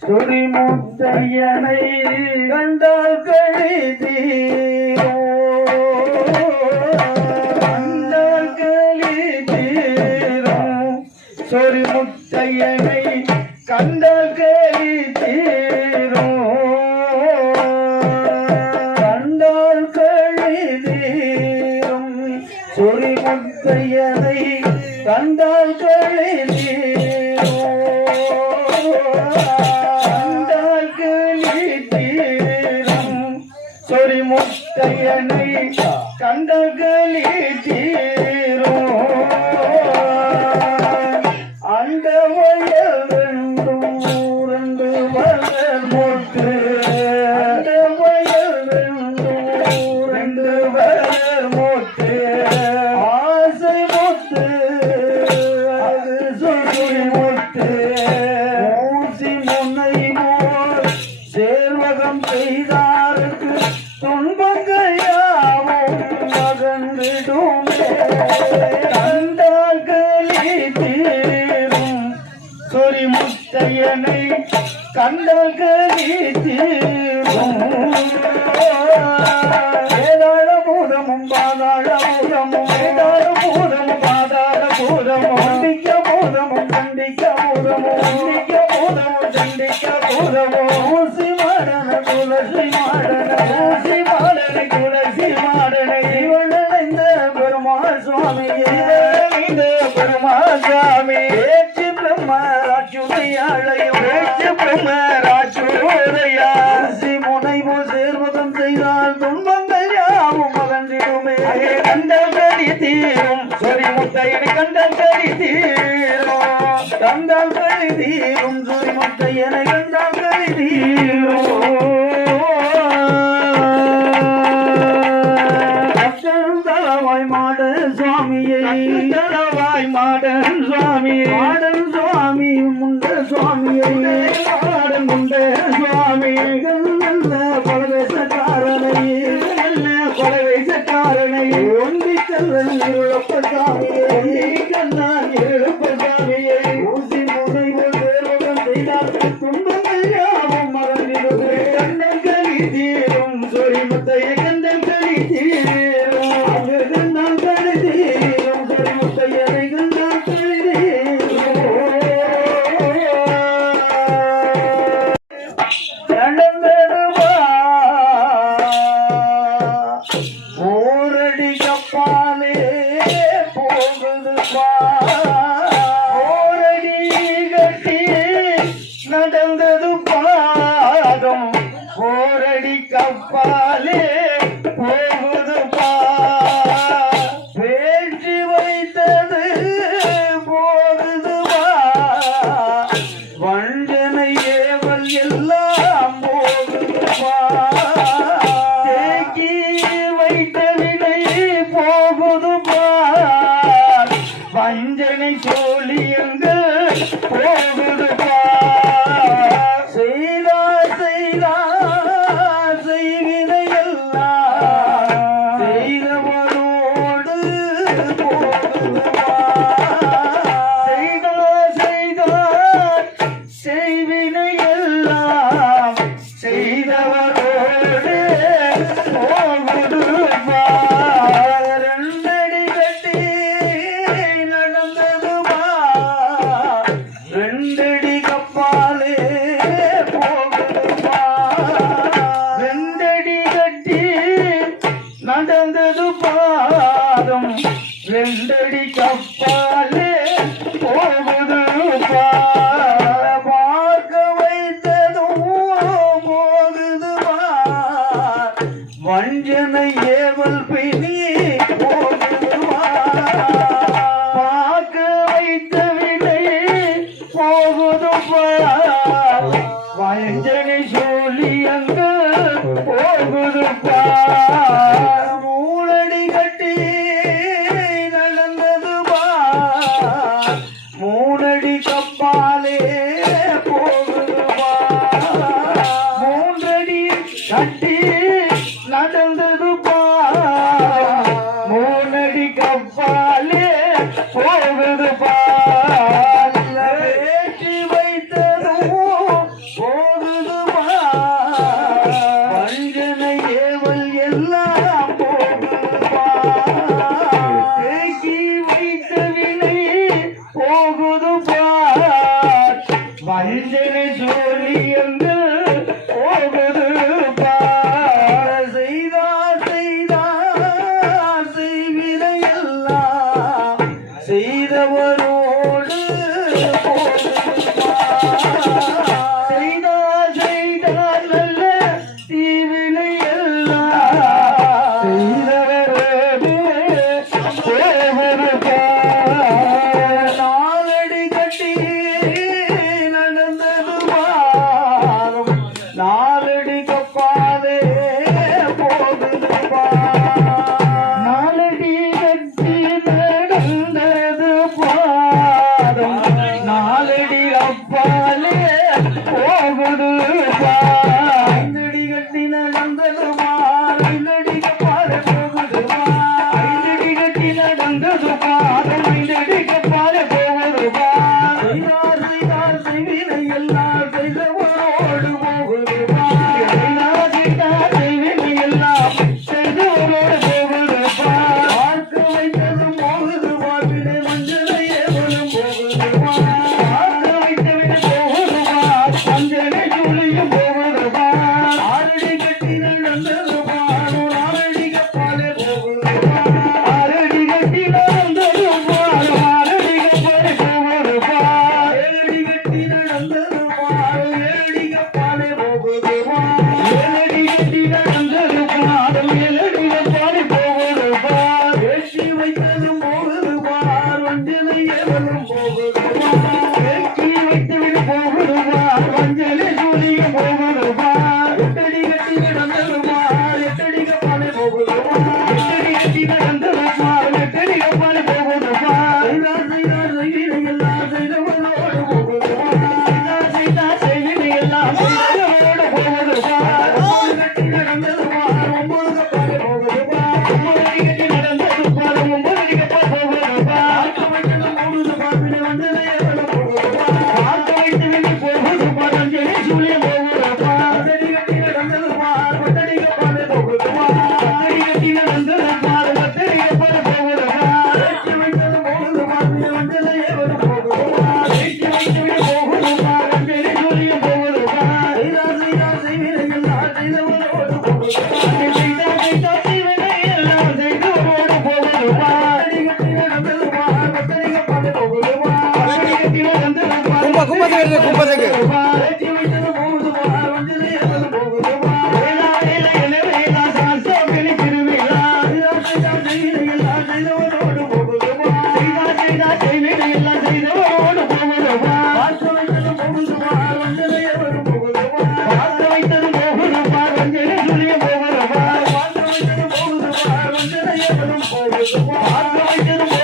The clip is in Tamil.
சுரிமுத்தையனை கண்டால் கழிதீரோ கண்டால் கழிதீரோ சுரிமுத்தையனை கண்டால் கழிதீரோ கண்டால் கழிதீரும் சுரிமுத்தையனை கண்டால் கழிதீரோ முத்தையனை கண்டகளி தீரும் அந்த வயல் ரெண்டு வளர் மொட்டு அந்த வயல் ரெண்டு வளர் மொட்டு ஆசை மொட்டு அது சொல்லி மொட்டு ஊசி முனை போல் சேர்வகம் செய்தாருக்கு துன்பங்கள் யாவும் மகன்றிடுமே கண்டால் களி தீரும் சொரிமுத்தையனை கண்டால் களி தீரும் வேதாள பூதமும் பாதாள பூதமும் வேதாள பூதமும் பாதாள பூதமும் கண்டிக்க பூதமும் கண்டிக்க பூதமும் கண்டிக்க பூதமும் கண்டிக்க பூதமும் ஊசி மாடன துளசி மாடன ஊசி மாடனை துளசி மாடனை இவனடைந்த பெருமாள் சுவாமியே இந்த பெருமாள் சுவாமி ஏற்று பிரம்மராட்சுதையாளையும் ஏற்று பிரம்மராட்சுதையா ஊசி முனைவு சேர்வதம் செய்தால் துன்பங்கள் யாவும் மகன்றிடுமே கண்டல் கடி தீரும் சொரிமுத்தையனை கண்டல் கடி தீரும் கண்டால் கடி தீரும் சொரிமுத்தையனை கண்டால் கடி தீரும் மாடன் சுவாமியை தளவாய் மாடன் சுவாமி மாடன் சுவாமி முண்ட சுவாமியை மாடன் முண்ட சுவாமி நல்ல கொலவேசக்காரனை நல்ல கொலவேசக்காரனை ஒன்றி கல்லன் இருளப்ப சாமியை கண்ணான் இருளப்ப சாமியை ஊசி முனை தேர்வகம் செய்தார் துன்பங்கள் யாவும் மறந்திடுது கண்ணன் கலி தீரும் சொரிமுத்தைய கண்ணன் கலி தீரும் நடந்தது பாதம் போரடி கப்பாலே போகுது பா பேச்சு வைத்தது போகுது வஞ்சனை ஏவல் எல்லாம் போகுது தேக்கி வைத்த வினை போகுது வஞ்சனை சோழியங்கள் போகுது நடந்தது பாதம் ரெண்டடி கப்பாலே போகுது பார்க்க வைத்ததும் போகுது வஞ்சனை ஏவல் பிணி போகுது பார்க்க வைத்த வினை போகுது வஞ்சனை சொல்லி அங்க போகுது மூலடி கட்டி நடந்தது மூணடி கப்பாலே போகுது மூன்றடி கட்டி நடந்தது மூணடி கப்பாலே போகுது ஏற்றி வைத்ததும் அஞ்சனை சோழி என்று போகுது பார் செய்தார் செய்தார் செய்வினை எல்லாம் செய்தவரோடு செய்தார் செய்தார் நல்ல தீவினை எல்லாம் செய்தவரோடு போகுது பார் நாலடி கட்டி நடந்தது பாரும் நாலடி கப்பாலே போகுது நாலடி கட்டி நடந்தது பாரும் நாலடி அப்பாலே போகுது ஐந்தடி கட்டி நடந்தது பார் ஐந்தடி கப்பாலே போகுது ஐந்தடி கட்டி நடந்தது பாரும் ஐந்தடி கப்பாலே போகுது செய்தார் செய்தார் செய்வினை எல்லாம் செய்தவரோடு போகுது செய்தார் செய்வினை எல்லாம் செய்தவரோடு போகுது பார்க்க வைத்ததும் போகுது வாழ்வினை மஞ்சளை ஏவலும் போகுது பார்க்க வைத்தவிட போகுது மஞ்சளை சூழியும் போகுது ஆரடி கட்டி நடந்தது பாரும் ஆரடி கப்பாலே போகுது ஆரடி கட்டி நடந்தது பாரும் ஆரடி கப்பாலே போகுது ஏழடி கட்டி நடந்தது பாரும் ஏழடி கப்பாலே போகுது ஏழடி கட்டி நடந்தது பாரும் ஏழடி கப்பாலே போகுது வேட்டி வைத்ததும் போகுது பார் வஞ்சனை ஏவலும் போகுது வேட்டி வைத்துவிடு போகுது பார் வஞ்சனை சூழியும் போகுது எட்டடி கட்டி நடந்தது பார் எட்டடி கப்பாலே போகுது எட்டடி கட்டி நடந்தது பார் எட்டடி கப்பாலே போகுது செய்தார் செய்தார் செய்வினை எல்லாம் செய்தவரோடு போகுது செய்தார் செய்தார் செய்வினை எல்லாம் செய்தவரோடு போகுது ஒன்பது கட்டி நடந்தது பார் ஒன்பது கப்பாலே போகுது ஒன்பது கட்டி நடந்தது பார் ஒன்பது கப்பால் போகுது பார்க்க வைத்ததும் போகுது பார்ப்பினை வந்ததை ஏவலும் போகுது பார்க்க வைத்தவினை போகுது பார் வஞ்சனை சூழியம் போகுது பத்தடி கட்டி நடந்தது பார் பத்தடி கப்பாலே போகுது பத்தடி கட்டி நடந்தது பார் பத்தடி கப்பாலே போகுது வேட்டி வைத்ததும் போகுது பார்ப்பினை வந்ததை ஏவலும் போகுது வேட்டி வைத்தவினை போகுது பார் வஞ்சனை சூழியம் போகுது செய்தார் செய்தார் செய்வினை எல்லாம் செய்தவரோடு போகுது செய்தார் செய்தார் செய்வினை எல்லாம் செய்தவரோடு போகுது பத்தடி கட்டி நடந்தது பார் பத்தடி கப்பாலே போகுது பத்தடி கட்டி நடந்தது பார் கும்பத்துக்கு வேட்டி வைத்தது போகுது பார் வஞ்சனை ஏவலும் போகுது வேளா வேளா என வேளா சாசோகனி திருவிழா செய்தார் செய்தார் செய்வினை எல்லாம் செய்தவரோடு போகுது செய்தார் செய்தார் செய்வினை எல்லாம் செய்தவரோடு போகுது பார்க்க வைத்தது போகுது பார் வஞ்சனை ஏவலும் போகுது பார்க்க வைத்தது போகுது பார் வஞ்சனை சூழியம் போகுது பார்க்க வைத்தது போகுது பார் வஞ்சனை ஏவலும் போகுது பார்க்க வைத்தது